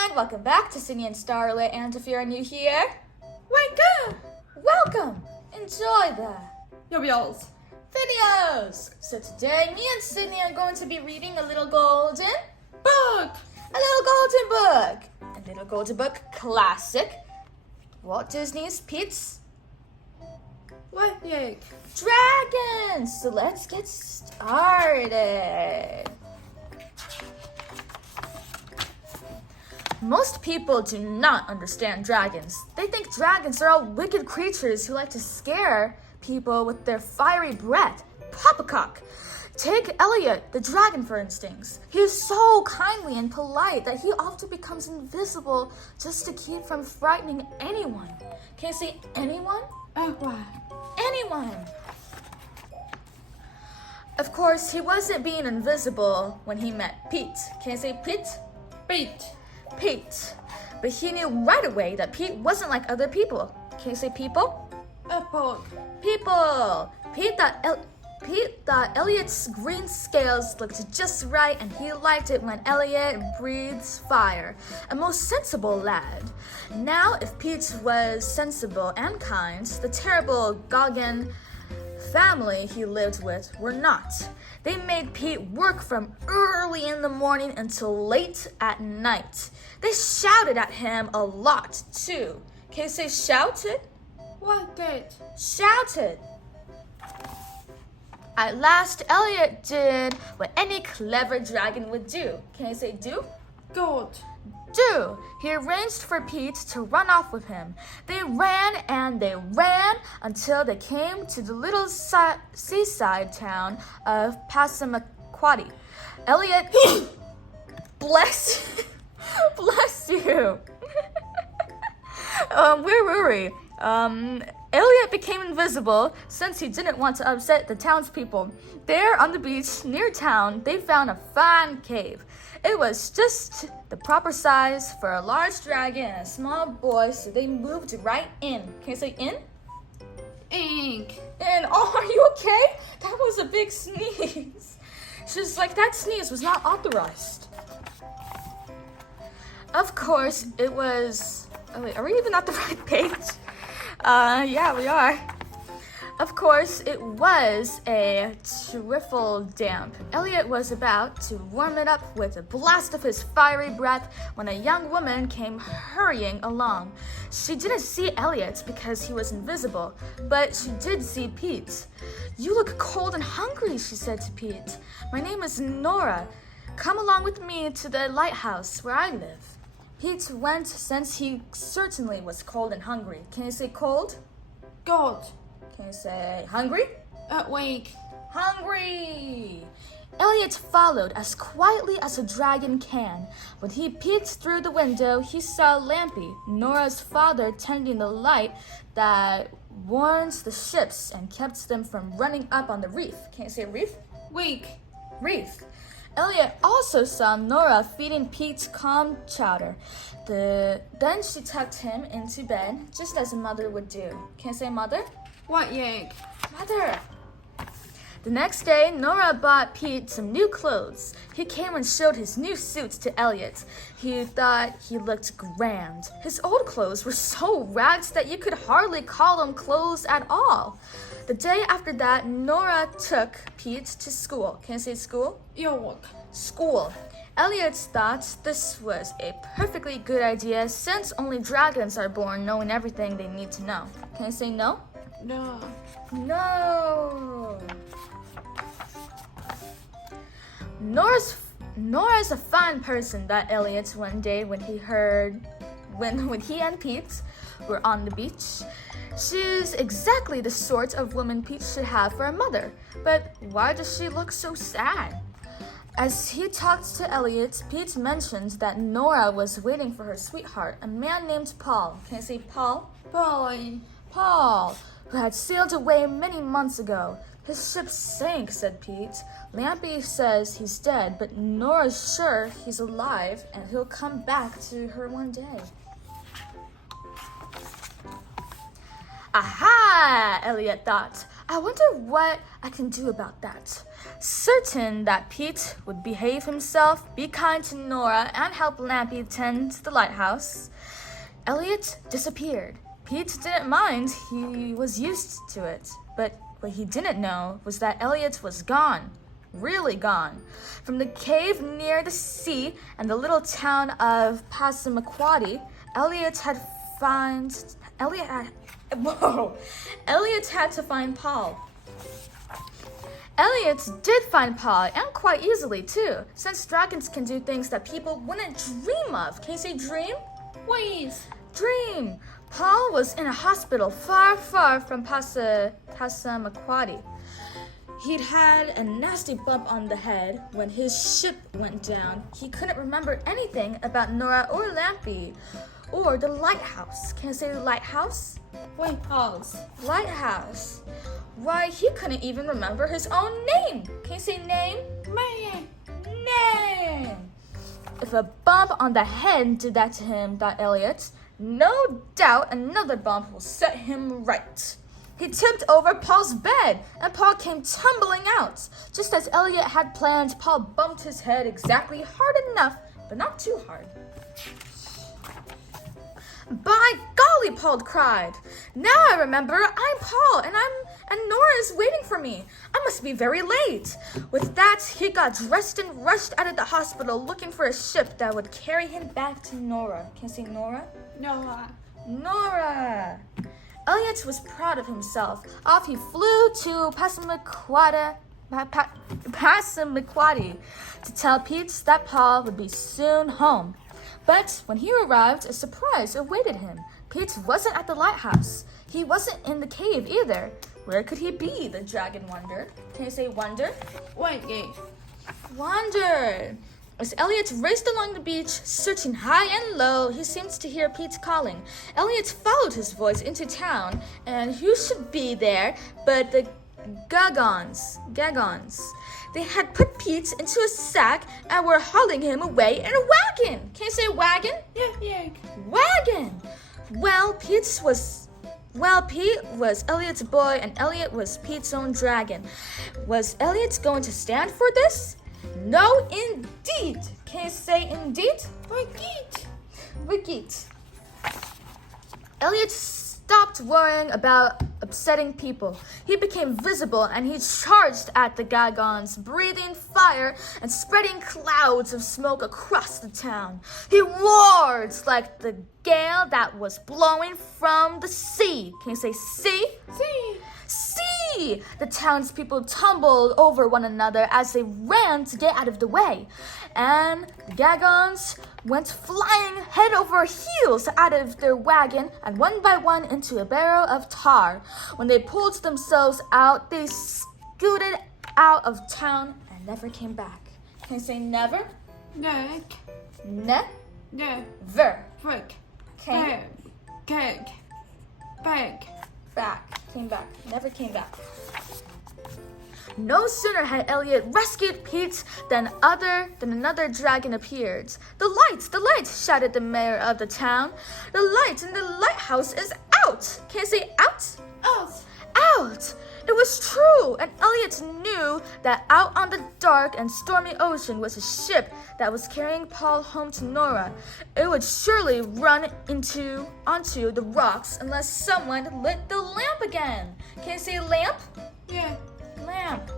everyone! Welcome back to Sydney and Starlet, and if you're new here, Welcome! welcome! Enjoy the 要不要 videos! So today, me and Sydney are going to be reading a little golden book? book! A little golden book classic, Walt Disney's Pete's What yay? Dragons! So let's get started! Most people do not understand dragons. They think dragons are all wicked creatures who like to scare people with their fiery breath. Poppycock. Take Elliot, the dragon, for instance. He is so kindly and polite that he often becomes invisible just to keep from frightening anyone. Can you say anyone? What? Anyone. Of course, he wasn't being invisible when he met Pete. Can you say Pete? Beat. Pete. But he knew right away that Pete wasn't like other people. Can you say people? Apple. People. Pete thought Elliot's green scales looked just right, and he liked it when Elliot breathes fire. A most sensible lad. Now, if Pete was sensible and kind, the terrible Goggin family he lived with were not. They made Pete work from early in the morning until late at night. They shouted at him a lot, too. Can you say shouted? What did? Shouted. At last, Elliot did what any clever dragon would do. Can you say do? Good. Do. He arranged for Pete to run off with him. They ran and they ran until they came to the little seaside town of Passamaquoddy. Elliot, bless you. Where were we? Elliot became invisible since he didn't want to upset the townspeople. There on the beach near town, they found a fine cave. It was just the proper size for a large dragon and a small boy, so they moved right in. Can you say in? Ink. And oh, are you okay? That was a big sneeze. She's like, that sneeze was not authorized. Of course, it was... Oh wait, are we even at the right page? Yeah, we are. Of course, it was a trifle damp. Elliot was about to warm it up with a blast of his fiery breath when a young woman came hurrying along. She didn't see Elliot because he was invisible, but she did see Pete. "You look cold and hungry," she said to Pete. "My name is Nora. Come along with me to the lighthouse where I live." Pete went since he certainly was cold and hungry. Can you say cold? Good. Can you say hungry? Weak. Hungry! Elliot followed as quietly as a dragon can. When he peeked through the window, he saw Lampy, Nora's father, tending the light that warns the ships and kept them from running up on the reef. Can you say reef? Weak. Reef. Elliot also saw Nora feeding Pete calm chowder. Then she tucked him into bed, just as a mother would do. Can you say mother? What yank? Mother! The next day, Nora bought Pete some new clothes. He came and showed his new suit to Elliot. He thought he looked grand. His old clothes were so ragged that you could hardly call them clothes at all. The day after that, Nora took Pete to school. Can you say school? York. School. Elliot thought this was a perfectly good idea since only dragons are born knowing everything they need to know. Can you say no? No. No. Nora's a fine person, thought Elliot one day when he and Pete were on the beach. She's exactly the sort of woman Pete should have for a mother. But why does she look so sad? As he talked to Elliot, Pete mentioned that Nora was waiting for her sweetheart, a man named Paul. Can I say Paul? Boy. Paul, who had sailed away many months ago. His ship sank, said Pete. Lampy says he's dead, but Nora's sure he's alive and he'll come back to her one day. Aha! Elliot thought. I wonder what I can do about that. Certain that Pete would behave himself, be kind to Nora, and help Lampy tend the lighthouse, Elliot disappeared. Pete didn't mind, he was used to it. But what he didn't know was that Elliot was gone. Really gone. From the cave near the sea and the little town of Passamaquoddy, Elliot had to find Paul. Elliot did find Paul, and quite easily too, since dragons can do things that people wouldn't dream of. Can you say dream? Please. Dream! Paul was in a hospital far, far from Passamaquoddy. He'd had a nasty bump on the head when his ship went down. He couldn't remember anything about Nora or Lampy or the lighthouse. Can I say lighthouse? Lighthouse. Lighthouse. Why, he couldn't even remember his own name. Can you say name? Man. Name. If a bump on the head did that to him, thought Elliot, no doubt another bump will set him right. He tipped over Paul's bed, and Paul came tumbling out. Just as Elliot had planned, Paul bumped his head exactly hard enough, but not too hard. By golly, Paul cried. Now I remember, I'm Paul, and Nora is waiting for me. I must be very late. With that, he got dressed and rushed out of the hospital looking for a ship that would carry him back to Nora. Can you say Nora? Nora. Nora! Elliot was proud of himself. Off he flew to Passamaquoddy to tell Pete that Paul would be soon home. But when he arrived, a surprise awaited him. Pete wasn't at the lighthouse. He wasn't in the cave either. Where could he be? The dragon wondered. Can you say wonder? Wait. Wonder. As Elliot raced along the beach, searching high and low, he seemed to hear Pete calling. Elliot followed his voice into town, and who should be there but the Gagons. They had put Pete into a sack and were hauling him away in a wagon. Can you say wagon? Yeah. Wagon! Pete was Elliot's boy, and Elliot was Pete's own dragon. Was Elliot going to stand for this? No, indeed. Can you say indeed? Rigit. Elliot stopped worrying about upsetting people. He became visible and he charged at the Gagons, breathing fire and spreading clouds of smoke across the town. He roared like the gale that was blowing from the sea. Can you say sea? See! The townspeople tumbled over one another as they ran to get out of the way. And the Gagons went flying head over heels out of their wagon and one by one into a barrel of tar. When they pulled themselves out, they scooted out of town and never came back. Can you say never? Never. Frick. Came back. Never came back. No sooner had Elliot rescued Pete than another dragon appeared. The light, shouted the mayor of the town. The light in the lighthouse is out. Can you say out? Out! It was true, and Elliot knew that out on the dark and stormy ocean was a ship that was carrying Paul home to Nora. It would surely run onto the rocks unless someone lit the lamp again. Can you say lamp? Yeah. Lamp.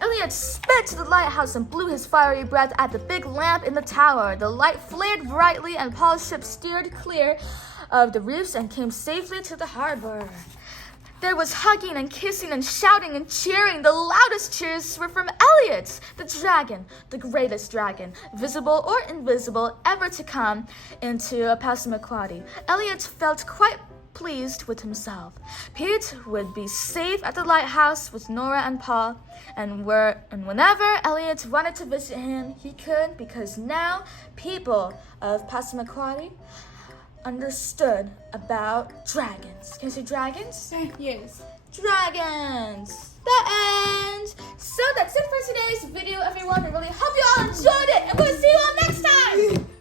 Elliot sped to the lighthouse and blew his fiery breath at the big lamp in the tower. The light flared brightly, and Paul's ship steered clear of the reefs and came safely to the harbor. There was hugging and kissing and shouting and cheering. The loudest cheers were from Elliot, the dragon, the greatest dragon, visible or invisible, ever to come into Passamaquoddy. Elliot felt quite pleased with himself. Pete would be safe at the lighthouse with Nora and Paul, and whenever Elliot wanted to visit him, he could, because now people of Passamaquoddy understood about dragons. Can you say dragons? Yes. Dragons. The end. So that's it for today's video, everyone. I really hope you all enjoyed it, and we'll see you all next time.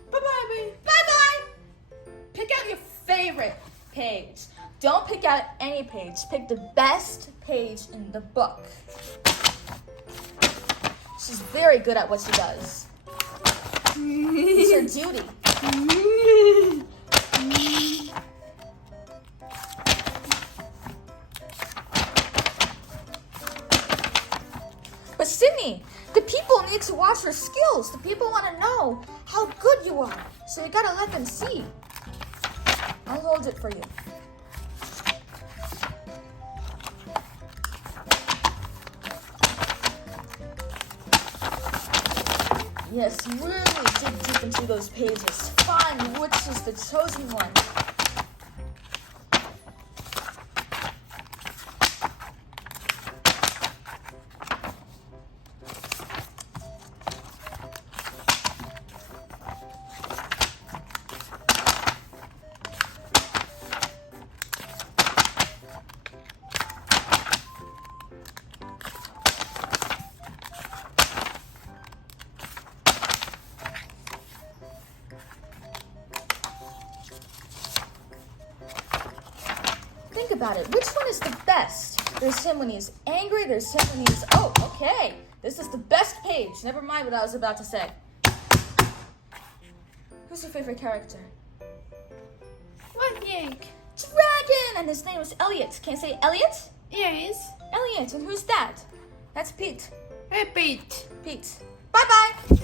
Bye-bye. Bye-bye. Pick out your favorite page. Don't pick pick out any page. Pick the best page in the book. She's very good at what she does. It's her duty. But Sydney, the people need to watch your skills. The people want to know how good you are. So you gotta let them see. I'll hold it for you. Yes, really dig deep into those pages. Find which is the chosen one. Think about it. Which one is the best? There's him when he's angry. There's him when he's... Oh, okay. This is the best page. Never mind what I was about to say. Who's your favorite character? What egg? Dragon! And his name was Elliot. Can you say Elliot? Yes. Elliot. And who's that? That's Pete. Repeat. Pete. Bye-bye.